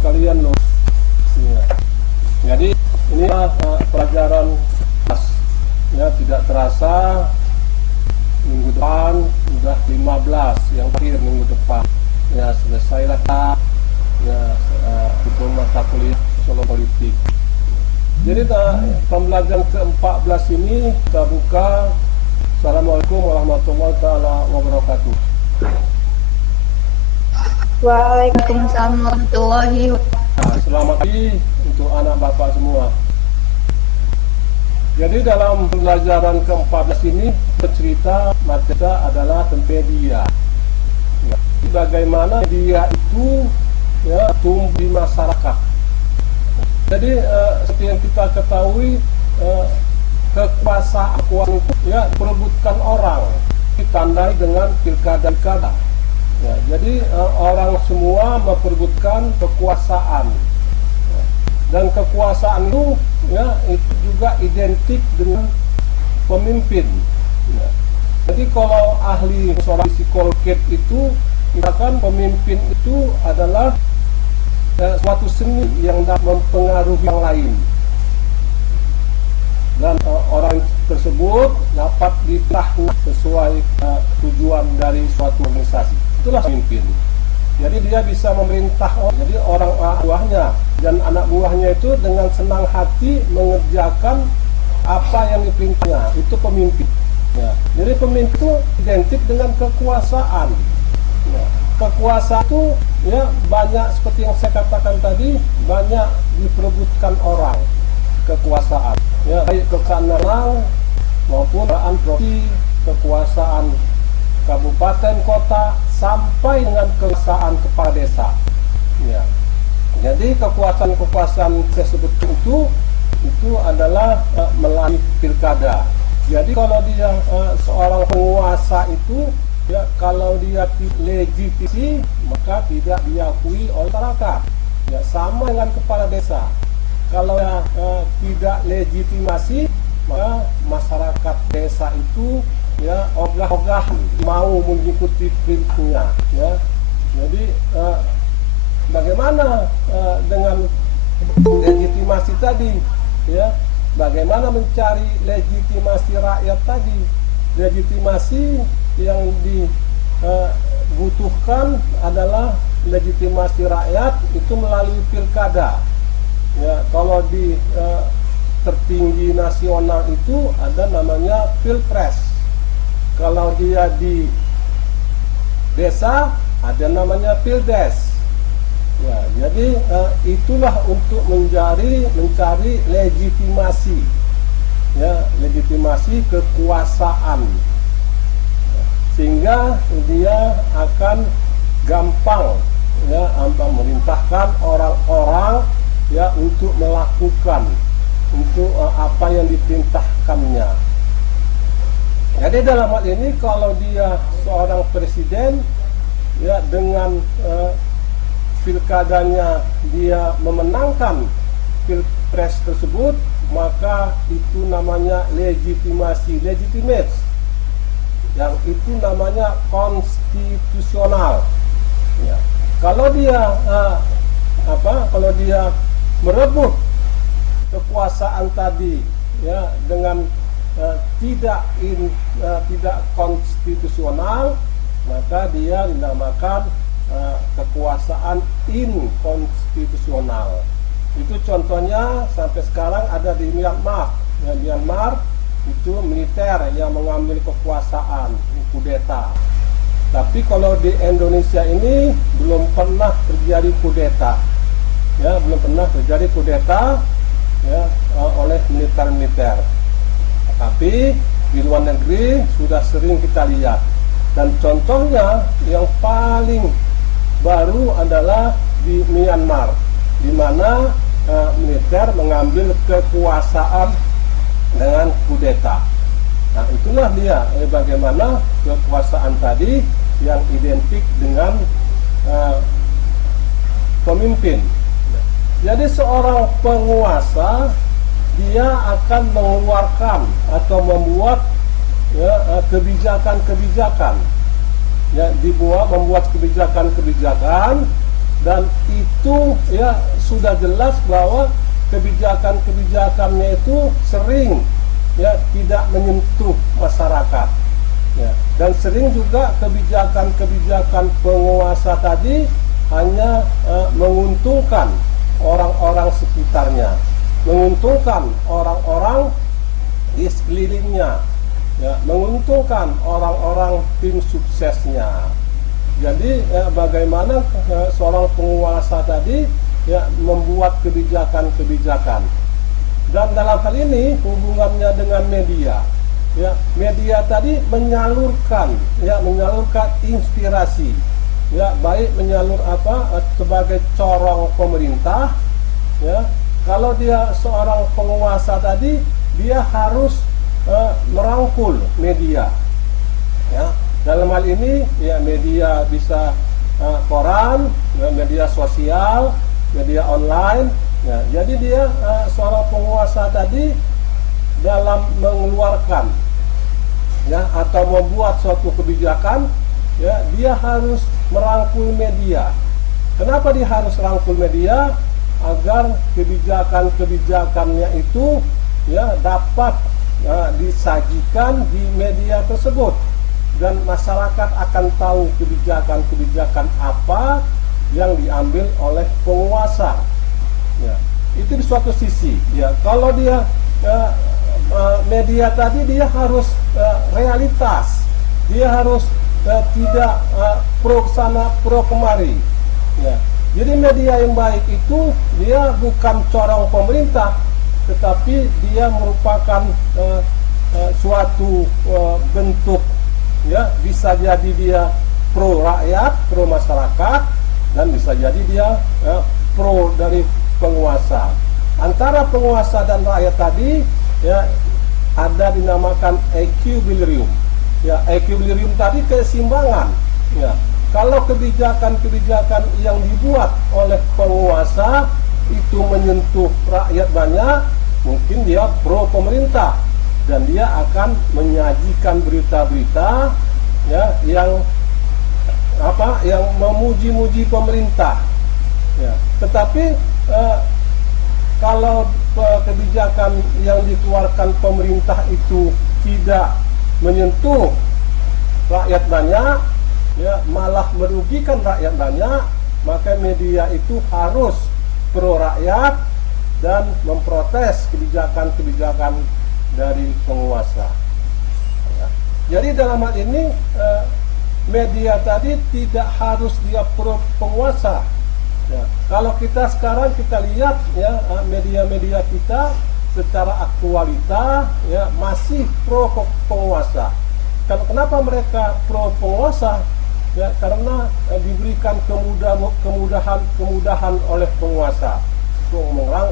kalian loh. Ya. Jadi ini pelajaran ya, tidak terasa minggu depan sudah 15, yang terakhir minggu depan ya selesailah ya itu mata kuliah sosiologi politik. Jadi pembelajaran ke-14 ini kita buka. Assalamualaikum warahmatullahi wabarakatuh. Waalaikumsalam warahmatullahi wabarakatuh. Selamat pagi untuk anak bapak semua. Jadi dalam pembelajaran ke-14 ini bercerita materi adalah tentang media. Ya, bagaimana media itu ya tumbuh di masyarakat. Jadi seperti yang kita ketahui, kekuasaan itu ya perebutkan orang, ditandai dengan pilkada. Ya, jadi orang semua memperebutkan kekuasaan. Dan kekuasaan itu ya itu juga identik dengan pemimpin. Ya. Jadi kalau ahli seorang psikolog itu katakan pemimpin itu adalah suatu seni yang dapat mempengaruhi yang lain. Dan orang tersebut dapat dipilih sesuai tujuan dari suatu organisasi. Itulah pemimpin. Jadi dia bisa memerintah, jadi orang buahnya dan anak buahnya itu dengan senang hati mengerjakan apa yang diperintahnya. Itu pemimpin. Ya. Jadi pemimpin itu identik dengan kekuasaan. Ya. Kekuasaan itu ya banyak seperti yang saya katakan tadi, banyak diperebutkan orang kekuasaan. Ya, baik kekuasaan nasional maupun provinsi, kekuasaan kabupaten kota sampai dengan kekuasaan kepala desa. Ya. Jadi kekuasaan tersebut itu adalah melalui pilkada. Jadi kalau dia seorang penguasa itu ya kalau dia legitimasi maka tidak diakui oleh masyarakat. Ya sama dengan kepala desa. Kalau tidak legitimasi maka masyarakat desa itu ya ogah-ogah mau mengikuti perintahnya. Ya. Jadi bagaimana dengan legitimasi tadi? Ya, bagaimana mencari legitimasi rakyat tadi? Legitimasi yang dibutuhkan adalah legitimasi rakyat itu melalui pilkada. Ya, kalau di tertinggi nasional itu ada namanya pilpres. Kalau dia di desa ada namanya pildes. Ya, jadi itulah untuk mencari legitimasi, ya, legitimasi kekuasaan, sehingga dia akan gampang, ya, memerintahkan orang-orang, ya, untuk melakukan untuk apa yang diperintahkannya. Jadi dalam hal ini kalau dia seorang presiden, ya dengan pilkadanya dia memenangkan pilpres tersebut, maka itu namanya legitimasi, legitimate. Yang itu namanya konstitusional. Ya. Kalau dia kalau dia merebut kekuasaan tadi, ya dengan tidak konstitusional, maka dia dinamakan kekuasaan inkonstitusional. Itu contohnya sampai sekarang ada di Myanmar. Ya, Myanmar itu militer yang mengambil kekuasaan, kudeta. Tapi kalau di Indonesia ini belum pernah terjadi kudeta. Ya, belum pernah terjadi kudeta ya oleh militer-militer. Tapi di luar negeri sudah sering kita lihat. Dan contohnya yang paling baru adalah di Myanmar, di mana militer mengambil kekuasaan dengan kudeta. Nah, itulah dia bagaimana kekuasaan tadi yang identik dengan pemimpin. Jadi seorang penguasa dia akan mengeluarkan atau membuat kebijakan-kebijakan, ya membuat kebijakan-kebijakan dan itu ya sudah jelas bahwa kebijakan-kebijakannya itu sering ya tidak menyentuh masyarakat ya, dan sering juga kebijakan-kebijakan penguasa tadi hanya menguntungkan orang-orang sekitarnya, menguntungkan orang-orang di sekelilingnya ya, menguntungkan orang-orang tim suksesnya. Jadi bagaimana seorang penguasa tadi ya membuat kebijakan-kebijakan, dan dalam hal ini hubungannya dengan media ya, media tadi menyalurkan inspirasi ya, baik menyalur sebagai corong pemerintah ya. Kalau dia seorang penguasa tadi, dia harus merangkul media ya. Dalam hal ini ya media bisa koran, media sosial, media online ya. Jadi dia seorang penguasa tadi dalam mengeluarkan ya atau membuat suatu kebijakan ya, dia harus merangkul media. Kenapa dia harus merangkul media? Agar kebijakan-kebijakannya itu ya dapat disajikan di media tersebut, dan masyarakat akan tahu kebijakan-kebijakan apa yang diambil oleh penguasa ya. Itu di suatu sisi ya. Kalau dia media tadi, dia harus realitas, dia harus tidak pro sana pro kemari ya. Jadi media yang baik itu dia bukan corong pemerintah, tetapi dia merupakan suatu bentuk ya, bisa jadi dia pro rakyat, pro masyarakat, dan bisa jadi dia pro dari penguasa. Antara penguasa dan rakyat tadi ya ada dinamakan equilibrium ya. Equilibrium tadi keseimbangan ya. Kalau kebijakan-kebijakan yang dibuat oleh penguasa itu menyentuh rakyat banyak, mungkin dia pro pemerintah, dan dia akan menyajikan berita-berita ya yang memuji-muji pemerintah ya. Tetapi kalau kebijakan yang dikeluarkan pemerintah itu tidak menyentuh rakyat banyak ya, malah merugikan rakyat banyak, maka media itu harus pro rakyat dan memprotes kebijakan-kebijakan dari penguasa ya. Jadi dalam hal ini media tadi tidak harus dia pro penguasa ya. Kalau kita sekarang kita lihat ya, media-media kita secara aktualita ya masih pro penguasa. Kalau kenapa mereka pro penguasa? Ya, karena diberikan kemudahan oleh penguasa.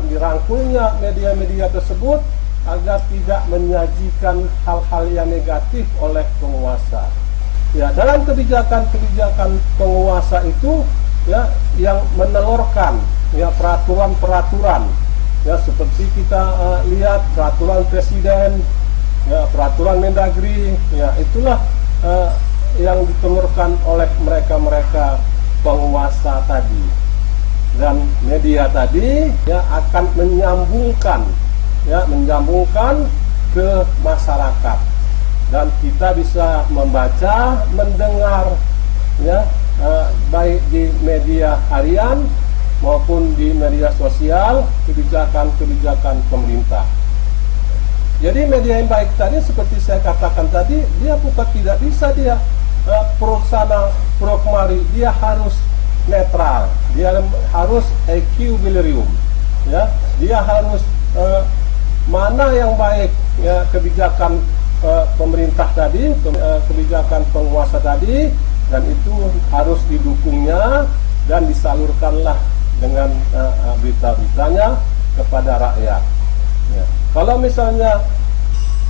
Dirangkulnya media-media tersebut agar tidak menyajikan hal-hal yang negatif oleh penguasa. Ya, dalam kebijakan-kebijakan penguasa itu ya yang menelurkan ya peraturan-peraturan ya, seperti kita lihat peraturan presiden ya, peraturan Mendagri ya, itulah yang ditelurkan oleh mereka penguasa tadi. Dan media tadi ya akan menyambungkan ke masyarakat, dan kita bisa membaca, mendengar ya baik di media harian maupun di media sosial kebijakan-kebijakan pemerintah. Jadi media yang baik tadi seperti saya katakan tadi, dia bukan tidak bisa dia pro sana pro kemari, dia harus netral, dia harus equilibrium ya, dia harus mana yang baik ya, kebijakan pemerintah tadi, kebijakan penguasa tadi, dan itu harus didukungnya dan disalurkanlah dengan berita-beritanya kepada rakyat ya. Kalau misalnya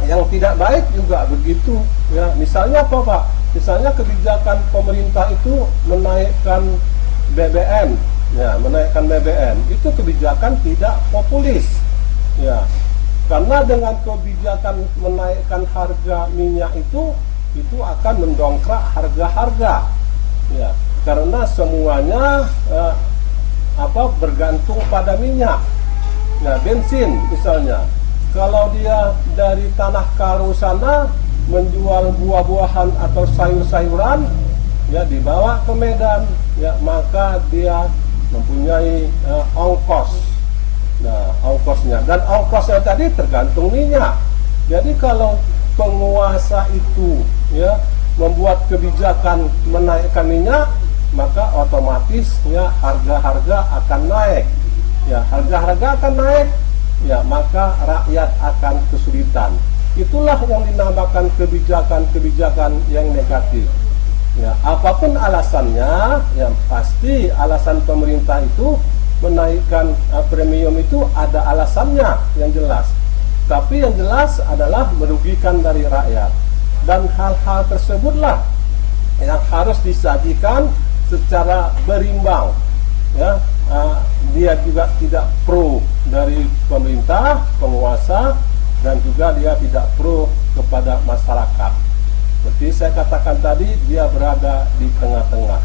yang tidak baik juga begitu ya, misalnya apa Pak? Misalnya kebijakan pemerintah itu menaikkan BBM ya, menaikkan BBM itu kebijakan tidak populis ya, karena dengan kebijakan menaikkan harga minyak itu akan mendongkrak harga-harga ya, karena semuanya bergantung pada minyak. Ya, bensin misalnya. Kalau dia dari Tanah Karo sana menjual buah-buahan atau sayur-sayuran, ya dibawa ke Medan, ya maka dia mempunyai ongkos. Nah, ongkosnya, dan ongkosnya tadi tergantung minyak. Jadi kalau penguasa itu ya membuat kebijakan menaikkan minyak, maka otomatis ya harga-harga akan naik. Ya, harga-harga akan naik, ya maka rakyat akan kesulitan. Itulah yang dinamakan kebijakan-kebijakan yang negatif. Ya, apapun alasannya, yang pasti alasan pemerintah itu menaikkan premium itu ada alasannya yang jelas. Tapi yang jelas adalah merugikan dari rakyat. Dan hal-hal tersebutlah yang harus disajikan secara berimbang. Ya, dia juga tidak pro dari pemerintah, penguasa, dan juga dia tidak pro kepada masyarakat. Seperti saya katakan tadi, dia berada di tengah-tengah.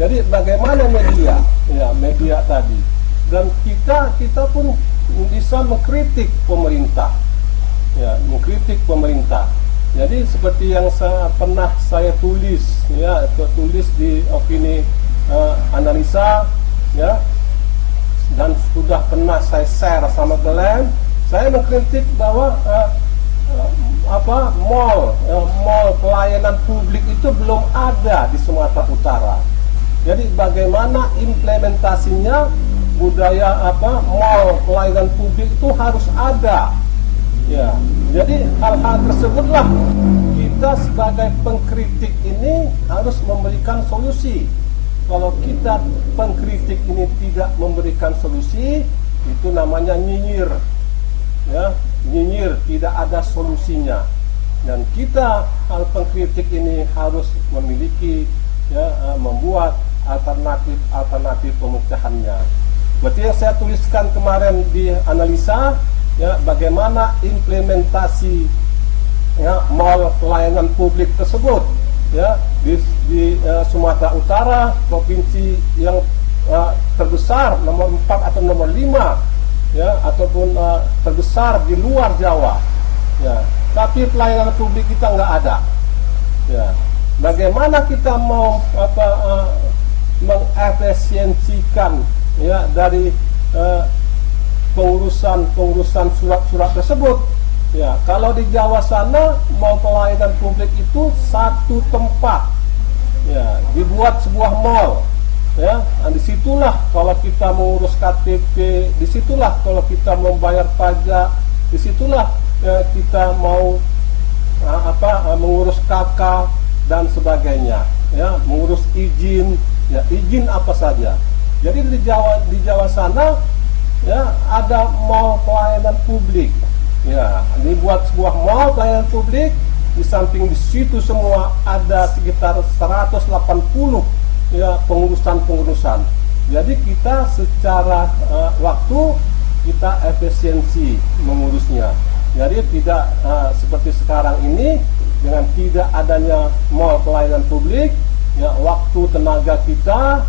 Jadi bagaimana media? Ya, media tadi. Dan kita pun bisa mengkritik pemerintah. Ya, mengkritik pemerintah. Jadi seperti yang pernah saya tulis, ya, tulis di opini analisa, ya, dan sudah pernah saya share sama kalian. Saya mengkritik bahwa mall pelayanan publik itu belum ada di Sumatera Utara. Jadi bagaimana implementasinya budaya mall pelayanan publik itu harus ada. Ya, jadi hal-hal tersebutlah kita sebagai pengkritik ini harus memberikan solusi. Kalau kita pengkritik ini tidak memberikan solusi, itu namanya nyinyir. Ya, nyinyir, tidak ada solusinya. Dan kita hal pengkritik ini harus memiliki, ya, membuat alternatif pemecahannya. Berarti yang saya tuliskan kemarin di analisa, ya, bagaimana implementasi, ya, mall pelayanan publik tersebut, ya, di Sumatera Utara, provinsi yang terbesar nomor 4 atau nomor 5, ya, ataupun terbesar di luar Jawa, ya, tapi pelayanan publik kita nggak ada. Ya, bagaimana kita mau mengefisiensikan, ya, dari pengurusan surat-surat tersebut. Ya, kalau di Jawa sana mau pelayanan publik itu satu tempat, ya, dibuat sebuah mall, ya, dan disitulah kalau kita mengurus KTP, disitulah kalau kita membayar pajak, disitulah kita mau mengurus KK dan sebagainya, ya, mengurus izin, ya, izin apa saja. Jadi di Jawa sana, ya, ada mall pelayanan publik, ya, dibuat sebuah mall pelayanan publik. Di samping di situ semua ada sekitar 180, ya, pengurusan. Jadi kita secara waktu kita efisiensi mengurusnya. Jadi tidak seperti sekarang ini dengan tidak adanya mall pelayanan publik, ya, waktu tenaga kita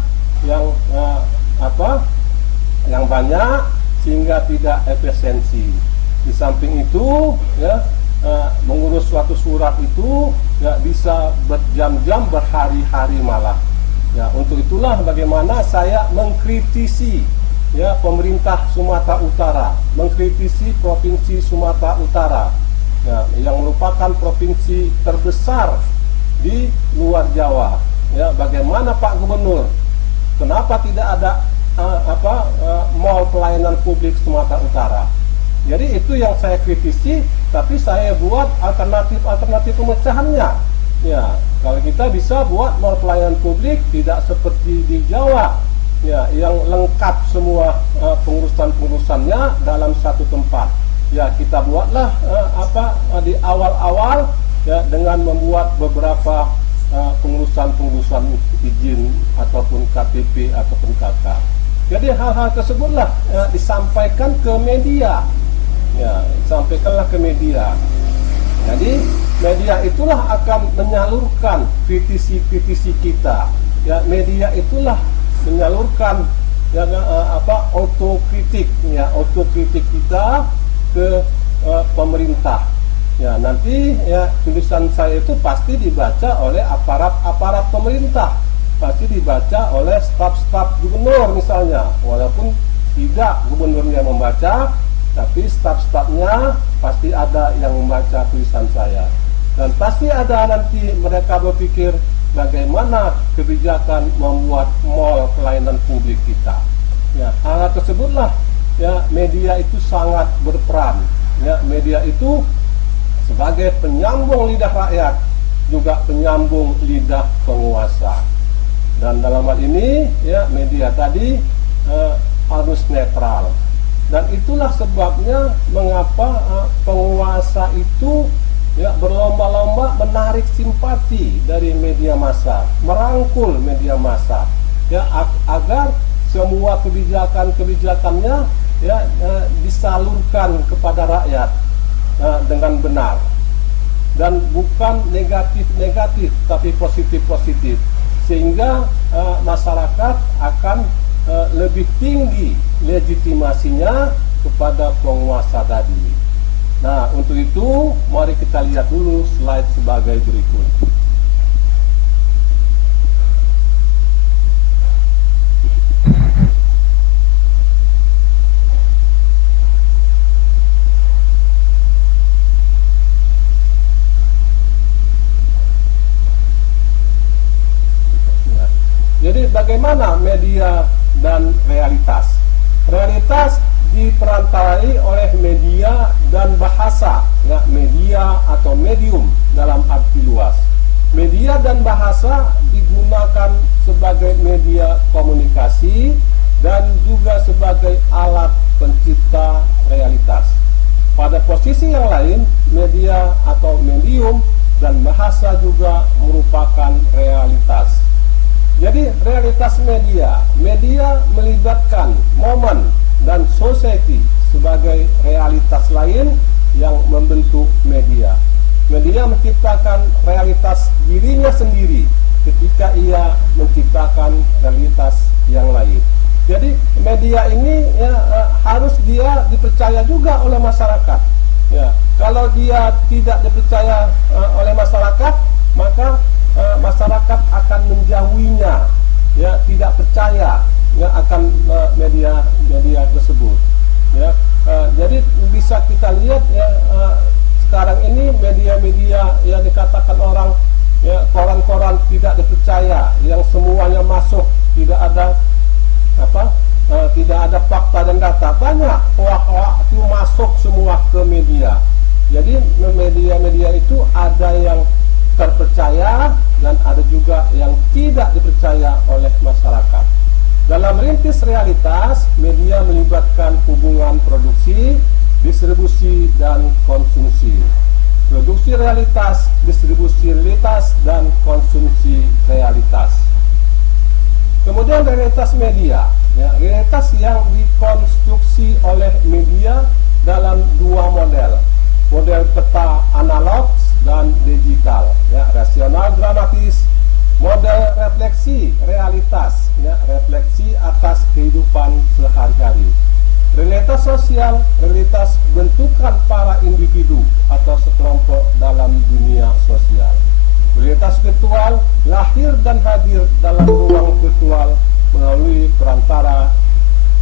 yang yang banyak sehingga tidak efisiensi. Di samping itu, ya, mengurus suatu surat itu, ya, bisa berjam-jam, berhari-hari malah. Ya, untuk itulah bagaimana saya mengkritisi, ya, pemerintah Sumatera Utara, mengkritisi provinsi Sumatera Utara, ya, yang merupakan provinsi terbesar di luar Jawa. Ya, bagaimana Pak Gubernur? Kenapa tidak ada mall pelayanan publik Sumatera Utara? Jadi itu yang saya kritisi, tapi saya buat alternatif pemecahannya. Ya, kalau kita bisa buat mall pelayanan publik tidak seperti di Jawa, ya, yang lengkap semua pengurusannya dalam satu tempat. Ya, kita buatlah di awal-awal, ya, dengan membuat beberapa pengurusan izin ataupun KTP ataupun KK. Jadi hal-hal tersebutlah, ya, disampaikan ke media, ya, sampaikanlah ke media. Jadi media itulah akan menyalurkan petisi kita, ya, media itulah menyalurkan, otokritik, ya, otokritik kita ke pemerintah. Ya, nanti ya tulisan saya itu pasti dibaca oleh aparat pemerintah, pasti dibaca oleh staf gubernur misalnya, walaupun tidak gubernurnya membaca, tapi staf-stafnya pasti ada yang membaca tulisan saya. Dan pasti ada nanti mereka berpikir bagaimana kebijakan membuat mall pelayanan publik kita. Ya, hal tersebutlah ya media itu sangat berperan. Ya, media itu sebagai penyambung lidah rakyat, juga penyambung lidah penguasa. Dan dalam hal ini ya media tadi harus netral. Dan itulah sebabnya mengapa penguasa itu ya berlomba-lomba menarik simpati dari media massa, merangkul media massa ya agar semua kebijakannya ya disalurkan kepada rakyat dengan benar, dan bukan negatif tapi positif, sehingga masyarakat akan lebih tinggi legitimasinya kepada penguasa tadi. Nah, untuk itu mari kita lihat dulu slide sebagai berikut. Jadi bagaimana media dan realitas? Realitas diperantarai oleh media dan bahasa, ya, media atau medium dalam arti luas. Media dan bahasa digunakan sebagai media komunikasi dan juga sebagai alat pencipta realitas. Pada posisi yang lain, media atau medium dan bahasa juga merupakan realitas. Jadi realitas media melibatkan momen dan society sebagai realitas lain yang membentuk media. Media menciptakan realitas dirinya sendiri ketika ia menciptakan realitas yang lain. Jadi media ini ya, harus dia dipercaya juga oleh masyarakat. Ya, kalau dia tidak dipercaya oleh masyarakat, maka masyarakat akan menjauhinya, ya, tidak percaya ya akan media tersebut. Ya, jadi bisa kita lihat ya sekarang ini media-media yang dikatakan orang ya koran-koran tidak dipercaya, yang semuanya masuk, tidak ada tidak ada fakta dan data, banyak hoax itu masuk semua ke media. Jadi media itu ada yang terpercaya dan ada juga yang tidak dipercaya oleh masyarakat. Dalam rintis realitas, media melibatkan hubungan produksi, distribusi, dan konsumsi. Produksi realitas, distribusi realitas, dan konsumsi realitas. Kemudian realitas media, ya, realitas yang dikonstruksi oleh media dalam dua model. Model peta analog dan digital, ya, rasional dramatis, model refleksi realitas, ya, refleksi atas kehidupan sehari-hari. Realitas sosial, realitas bentukan para individu atau sekelompok dalam dunia sosial. Realitas virtual, lahir dan hadir dalam ruang virtual melalui perantara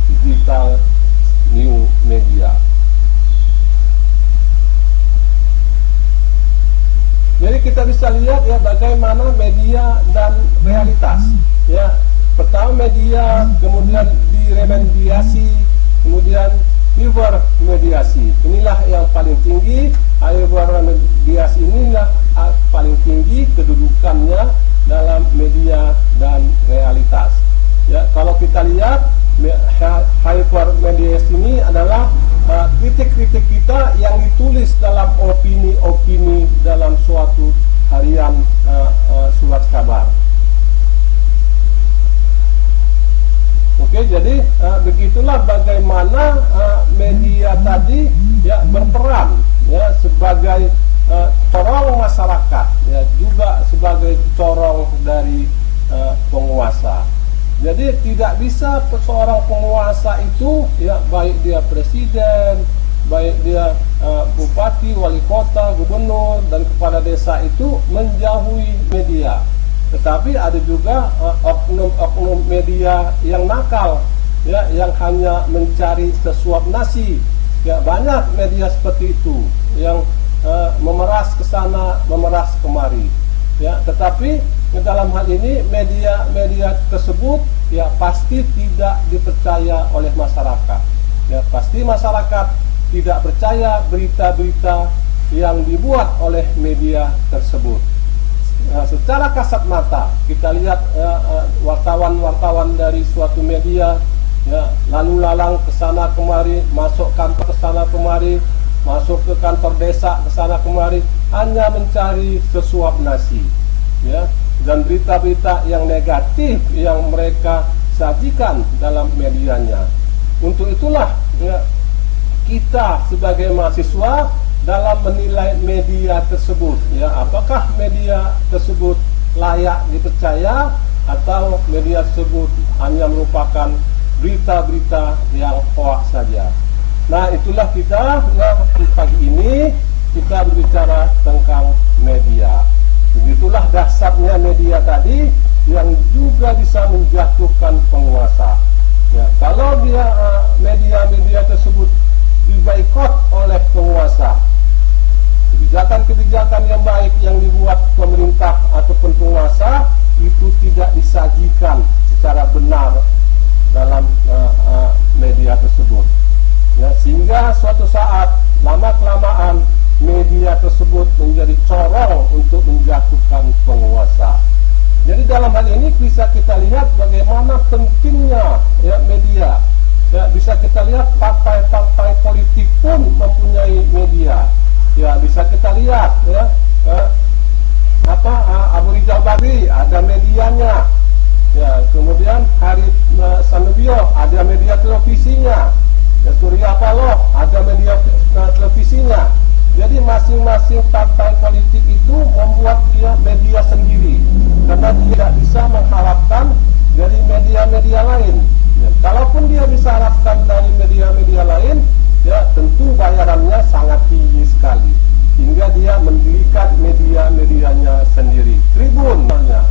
digital new media. Jadi kita bisa lihat ya bagaimana media dan realitas. Ya, pertama media, kemudian diremediasi, kemudian hypermediasi. Inilah yang paling tinggi. Hypermediasi inilah paling tinggi kedudukannya dalam media dan realitas. Ya, kalau kita lihat hypermediasi ini adalah kritik-kritik kita yang ditulis dalam opini-opini dalam suatu harian surat kabar. Oke, jadi begitulah bagaimana media tadi ya berperan ya sebagai corong masyarakat, ya juga sebagai corong dari penguasa. Jadi tidak bisa seorang penguasa itu, ya baik dia presiden, baik dia bupati, wali kota, gubernur, dan kepala desa itu menjauhi media. Tetapi ada juga oknum-oknum media yang nakal, ya, yang hanya mencari sesuap nasi. Ya, banyak media seperti itu yang memeras ke sana, memeras kemari. Ya, tetapi dalam hal ini media tersebut ya pasti tidak dipercaya oleh masyarakat. Ya, pasti masyarakat tidak percaya berita-berita yang dibuat oleh media tersebut. Secara kasat mata kita lihat wartawan-wartawan dari suatu media ya lalu lalang ke sana kemari, masuk kantor ke sana kemari, masuk ke kantor desa ke sana kemari, hanya mencari sesuap nasi, ya, dan berita-berita yang negatif yang mereka sajikan dalam medianya. Untuk itulah ya, kita sebagai mahasiswa dalam menilai media tersebut, ya, apakah media tersebut layak dipercaya atau media tersebut hanya merupakan berita-berita yang hoax saja. Nah, itulah kita pagi ini kita berbicara tentang media. Begitulah dasarnya media tadi yang juga bisa menjatuhkan penguasa. Ya, kalau dia media-media tersebut diboikot oleh penguasa, kebijakan-kebijakan yang baik yang dibuat pemerintah ataupun penguasa itu tidak disajikan secara benar dalam media tersebut. Ya, sehingga suatu saat lama-kelamaan media tersebut menjadi corong untuk menjatuhkan penguasa. Jadi dalam hal ini bisa kita lihat bagaimana pentingnya ya, media. Ya, bisa kita lihat partai-partai politik pun mempunyai media. Ya, bisa kita lihat ya, Abu Rizal Bakri ada medianya. Ya, kemudian Harith Sanubio ada media televisinya. Ya, Surya Paloh ada media televisinya. Jadi masing-masing partai politik itu membuat dia media sendiri karena dia tidak bisa mengharapkan dari media-media lain. Ya, kalaupun dia bisa harapkan dari media-media lain, ya tentu bayarannya sangat tinggi sekali hingga dia mendirikan media-medianya sendiri. Tribun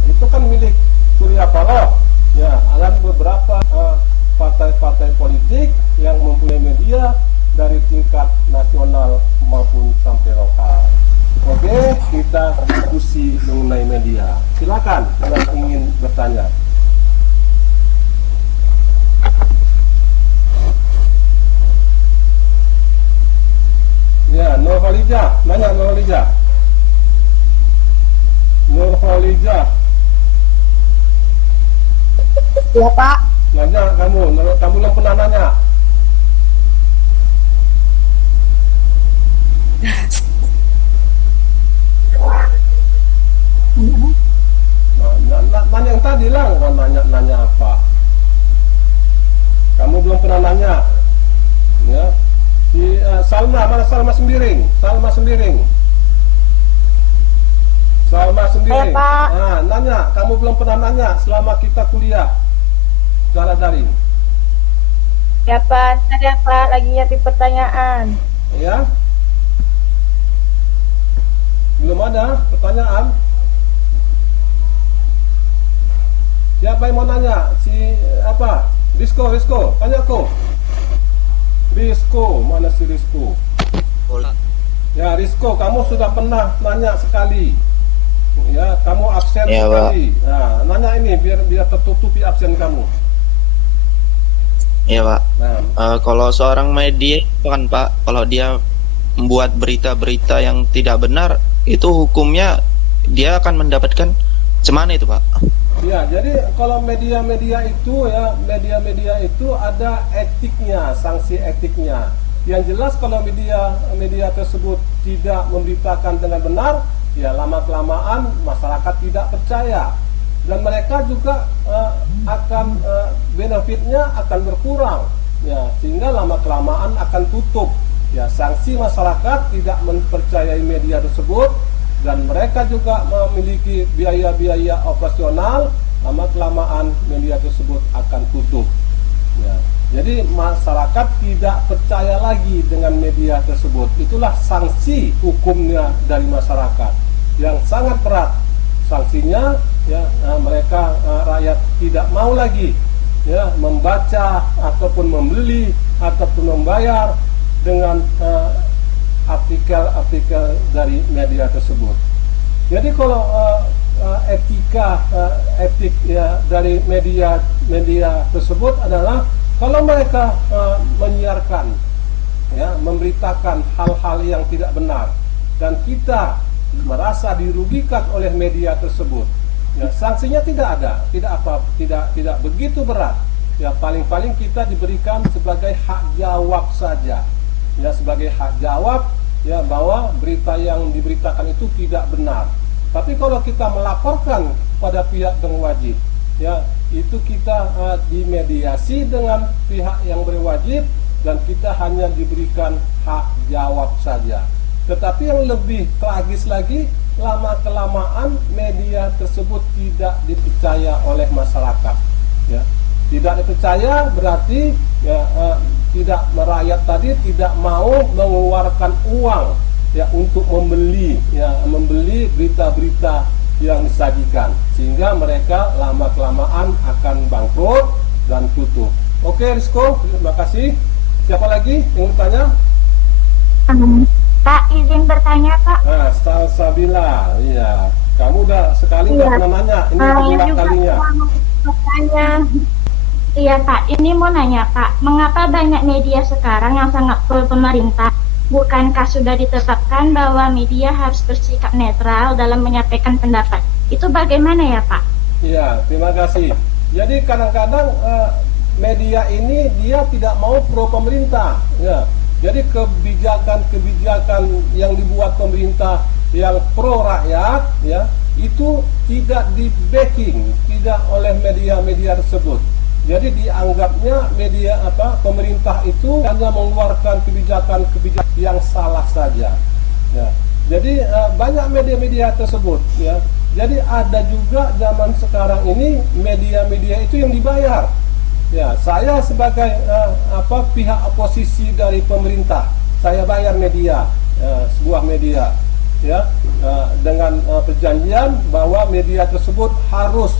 itu kan milik Surya Paloh. Ya, ada beberapa partai-partai politik yang mempunyai media dari tingkat nasional maupun sampai lokal. Oke, kita diskusi mengenai media. Silakan yang ingin bertanya. Ya, Nur Khalijah, nanya Nur Khalijah. Nur Khalijah. Ya Pak. Nanya kamu belum pernah nanya. Nanya yang tadi lah, bukan nanya apa. Kamu belum pernah nanya. Ya. Si Salma, mana Salma Sembiring? Salma Sembiring. Salma Sembiring. Hey, Pak. Nah, nanya, kamu belum pernah nanya selama kita kuliah secara daring. Ya Pak, ada Pak lagi nyiapin pertanyaan. Ya. Belum ada pertanyaan. Siapa yang mau nanya? Si apa? Rizko, tanya aku. Rizko, mana si Rizko? Ya, Rizko, kamu sudah pernah nanya sekali. Ya, kamu absen ya, sekali. Nah, nanya ini biar tertutupi absen kamu. Iya Pak. Nah, Kalau seorang media itu kan Pak, kalau dia membuat berita-berita yang tidak benar, itu hukumnya dia akan mendapatkan cemana itu Pak? ya, jadi kalau media-media itu ya, media-media itu ada etiknya, sanksi etiknya. Yang jelas kalau media tersebut tidak memberitakan dengan benar, ya lama-kelamaan masyarakat tidak percaya. Dan mereka juga akan benefitnya akan berkurang, ya, sehingga lama-kelamaan akan tutup. Ya, sanksi masyarakat tidak mempercayai media tersebut, dan mereka juga memiliki biaya-biaya operasional lama kelamaan media tersebut akan tutup. Ya. Jadi masyarakat tidak percaya lagi dengan media tersebut. Itulah sanksi hukumnya dari masyarakat yang sangat berat. Sanksinya ya mereka rakyat tidak mau lagi ya membaca ataupun membeli ataupun membayar dengan artikel-artikel dari media tersebut. Jadi kalau etik ya dari media tersebut adalah kalau mereka menyiarkan ya memberitakan hal-hal yang tidak benar dan kita merasa dirugikan oleh media tersebut, ya sanksinya tidak ada, tidak begitu berat. Ya paling-paling kita diberikan sebagai hak jawab saja. Ya sebagai hak jawab ya bahwa berita yang diberitakan itu tidak benar. Tapi kalau kita melaporkan pada pihak berwajib, ya itu kita dimediasi dengan pihak yang berwajib dan kita hanya diberikan hak jawab saja. Tetapi yang lebih tragis lagi, lama kelamaan media tersebut tidak dipercaya oleh masyarakat. Ya, tidak dipercaya berarti ya tidak merayat tadi tidak mau mengeluarkan uang ya untuk membeli berita-berita yang disajikan, sehingga mereka lama kelamaan akan bangkrut dan tutup. Oke Rizko, terima kasih. Siapa lagi yang bertanya? Pak, izin bertanya Pak. Nah, Sabila, iya. Kamu udah sekali nggak pernah nanya, ini kedua kalinya. Bertanya. Iya Pak, ini mau nanya Pak, mengapa banyak media sekarang yang sangat pro pemerintah? Bukankah sudah ditetapkan bahwa media harus bersikap netral dalam menyampaikan pendapat? Itu bagaimana ya Pak? Iya, terima kasih. Jadi kadang-kadang media ini dia tidak mau pro pemerintah. Ya. Jadi kebijakan-kebijakan yang dibuat pemerintah yang pro rakyat, ya itu tidak di backing, tidak oleh media-media tersebut. Jadi dianggapnya pemerintah itu hanya mengeluarkan kebijakan-kebijakan yang salah saja. Ya. Jadi banyak media-media tersebut. Ya. Jadi ada juga zaman sekarang ini media-media itu yang dibayar. Ya, saya sebagai pihak oposisi dari pemerintah, saya bayar media, sebuah media, ya dengan perjanjian bahwa media tersebut harus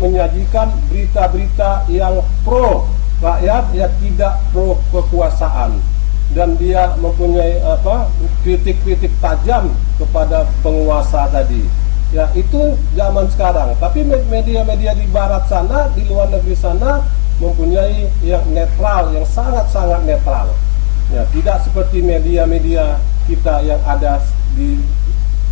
menyajikan berita-berita yang pro rakyat, ya tidak pro kekuasaan, dan dia mempunyai kritik-kritik tajam kepada penguasa tadi. Ya itu zaman sekarang. Tapi media-media di barat sana, di luar negeri sana mempunyai yang netral, yang sangat-sangat netral. Ya tidak seperti media-media kita yang ada di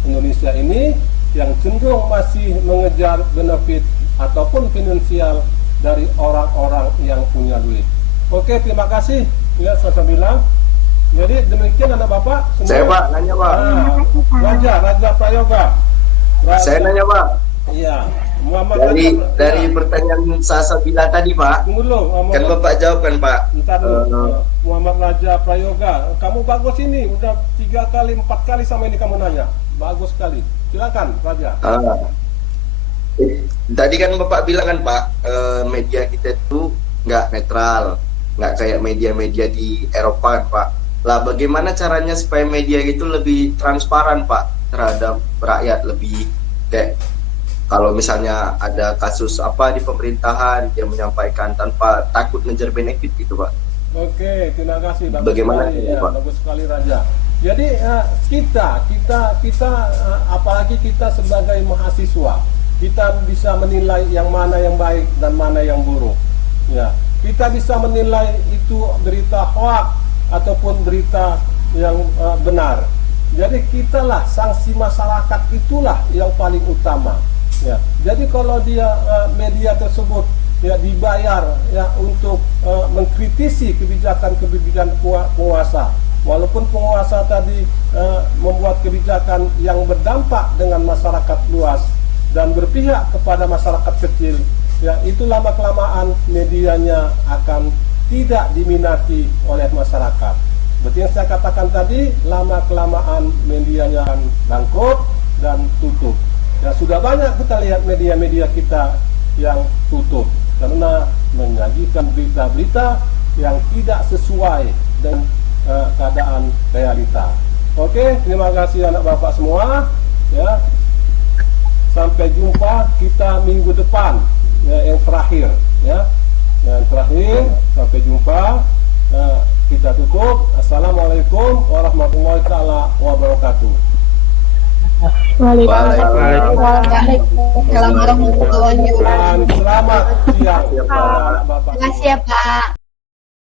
Indonesia ini yang cenderung masih mengejar benefit ataupun finansial dari orang-orang yang punya duit. Oke, terima kasih. Ya, saya bilang. Jadi demikian anak bapak. Semua. Saya Pak, nanya Pak. Raja Prayoga. Saya nanya Pak. Iya. Muhammad dari pertanyaan Sabila tadi Pak. Tunggu dulu. Kan Bapak jawabkan Pak. Ntar dulu. Muhammad Raja Prayoga. Kamu bagus ini. Udah 3 kali 4 kali sama ini kamu nanya. Bagus sekali. Silakan Raja. Tadi kan Bapak bilang kan Pak, media kita itu nggak netral, nggak kayak media-media di Eropa kan Pak. Lah bagaimana caranya supaya media itu lebih transparan Pak terhadap rakyat, lebih kayak kalau misalnya ada kasus apa di pemerintahan dia menyampaikan tanpa takut ngejar benefit gitu Pak. Oke, terima kasih. Bagus Bagaimana sekali, Pak? Bagus sekali Raja. Jadi kita apalagi kita sebagai mahasiswa, kita bisa menilai yang mana yang baik dan mana yang buruk. Ya, kita bisa menilai itu berita hoax ataupun berita yang benar. Jadi kitalah sanksi masyarakat, itulah yang paling utama. Ya, jadi kalau dia media tersebut ya dibayar ya untuk mengkritisi kebijakan-kebijakan penguasa, walaupun penguasa tadi membuat kebijakan yang berdampak dengan masyarakat luas dan berpihak kepada masyarakat kecil, ya itu lama kelamaan medianya akan tidak diminati oleh masyarakat. Seperti yang saya katakan tadi, lama kelamaan medianya akan bangkrut dan tutup. Ya, sudah banyak kita lihat media-media kita yang tutup karena menyajikan berita-berita yang tidak sesuai dengan keadaan realita. Oke, terima kasih anak bapak semua. Ya, sampai jumpa kita minggu depan, ya, yang terakhir. Ya, yang terakhir. Sampai jumpa. Kita tutup. Assalamualaikum warahmatullahi taala wabarakatuh. Waalaikumsalam warahmatullahi wabarakatuh. Dan selamat siang, Bapak. Terima kasih ya Pak.